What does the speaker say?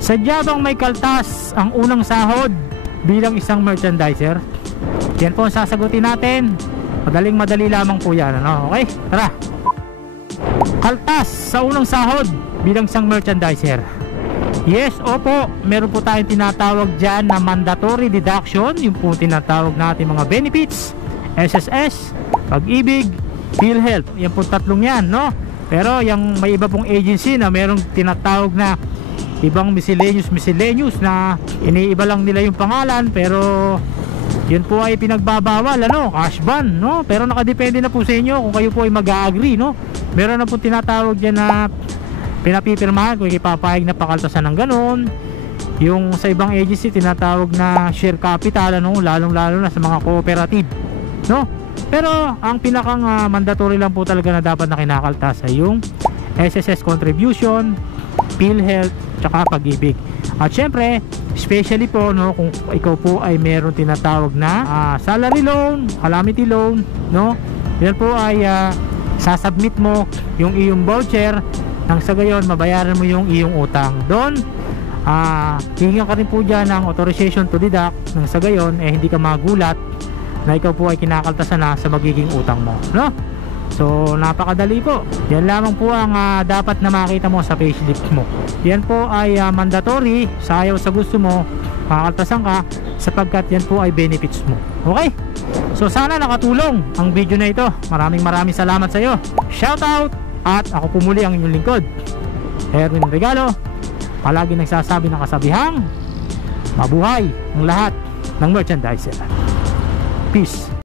Sadya bang may kaltas ang unang sahod bilang isang merchandiser? Yan po ang sasagutin natin. Madali lamang po yan, ano? Okay, tara. Kaltas sa unang sahod bilang isang merchandiser. Yes, opo, meron po tayong tinatawag dyan na mandatory deduction. Yung po tinatawag natin mga benefits, SSS, Pag-ibig, PhilHealth. Yan po tatlong yan, no? Pero yung may iba pong agency na merong tinatawag na ibang miscellaneous na iniiba lang nila yung pangalan, pero yun po ay pinagbabawal, ano, cash ban, no? Pero nakadepende na po sa inyo kung kayo po ay mag-a-agree, no? Meron na po tinatawag dyan na pinapipirmahan kung ipapayag na pakaltasan ng ganon. Yung sa ibang agency tinatawag na share capital, ano, lalong na sa mga cooperative, no? Pero ang pinakang mandatory lang po talaga na dapat na kinakaltas ay yung SSS contribution, PhilHealth, tsaka Pag-ibig. At syempre, especially po, no, kung ikaw po ay meron tinatawag na salary loan, calamity loan, no, yan po ay sasubmit mo yung iyong voucher nang sa gayon mabayaran mo yung iyong utang. Doon hihingan ka rin po dyan ng authorization to deduct nang sa gayon hindi ka magulat na ikaw po ay kinakaltasan na sa magiging utang mo, no? So napakadali po. Yan lamang po ang dapat na makita mo sa payslip mo. Yan po ay mandatory. Sa ayaw sa gusto mo, makakaltasan ka sapagkat yan po ay benefits mo. Okay? So sana nakatulong ang video na ito. Maraming salamat sa iyo. Shout out. At ako po muli ang inyong lingkod, Erwin Regalo. Palagi nagsasabi ng kasabihang mabuhay ang lahat ng merchandiser. Peace.